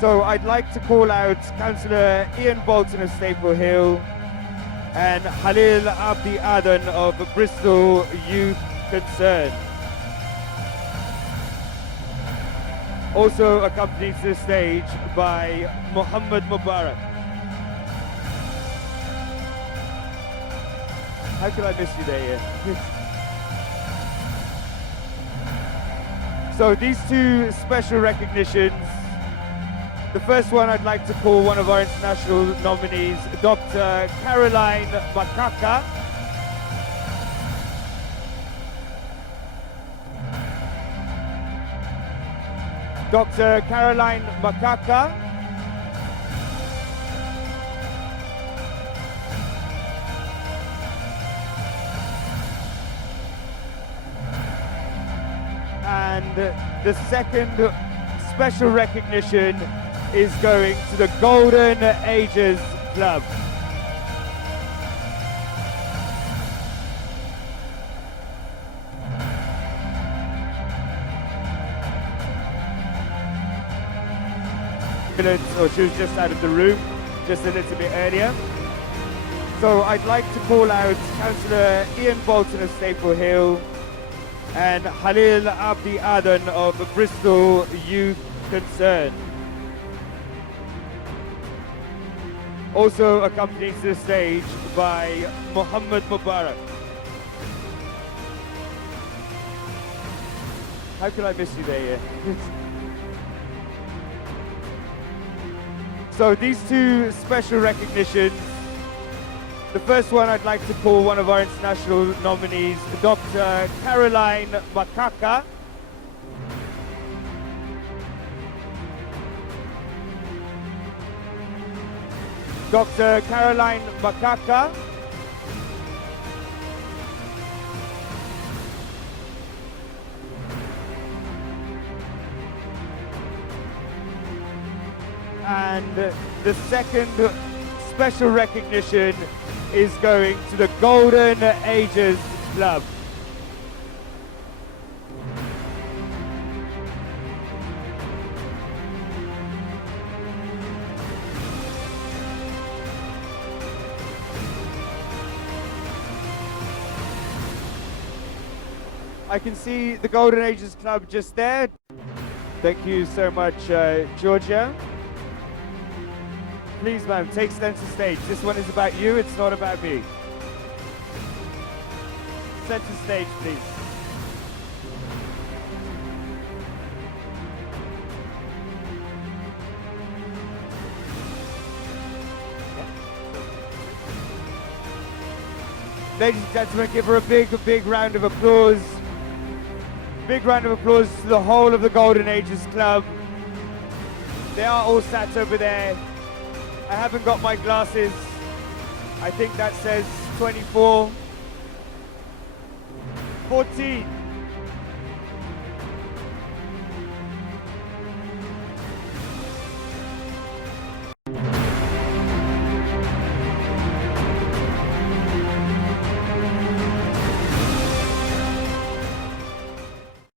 So I'd like to call out Councillor Ian Bolton of Staple Hill and Halil Abdi Adan of Bristol Youth Concern. Also accompanied to the stage by Muhammad Mubarak. How could I miss you there, Ian? So these two special recognitions. The first one I'd like to call one of our international nominees, Dr. Caroline Makaka. Dr. Caroline Makaka. And the second special recognition is going to the Golden Agers Club. Or she was just out of the room, just a little bit earlier. So I'd like to call out Councillor Ian Bolton of Staple Hill and Halil Abdi Adan of Bristol Youth Concern. Also accompanied to the stage by Muhammad Mubarak. How could I miss you there, Ian? So these two special recognitions. The first one I'd like to call one of our international nominees, Dr. Caroline Makaka. Dr. Caroline Makaka. And the second special recognition is going to the Golden Agers Club. I can see the Golden Agers Club just there. Thank you so much, Georgia. Please, ma'am, take center stage. This one is about you, it's not about me. Center stage, please. Ladies and gentlemen, give her a big round of applause. Big round of applause to the whole of the Golden Agers Club. They are all sat over there. I haven't got my glasses. I think that says 24. 14.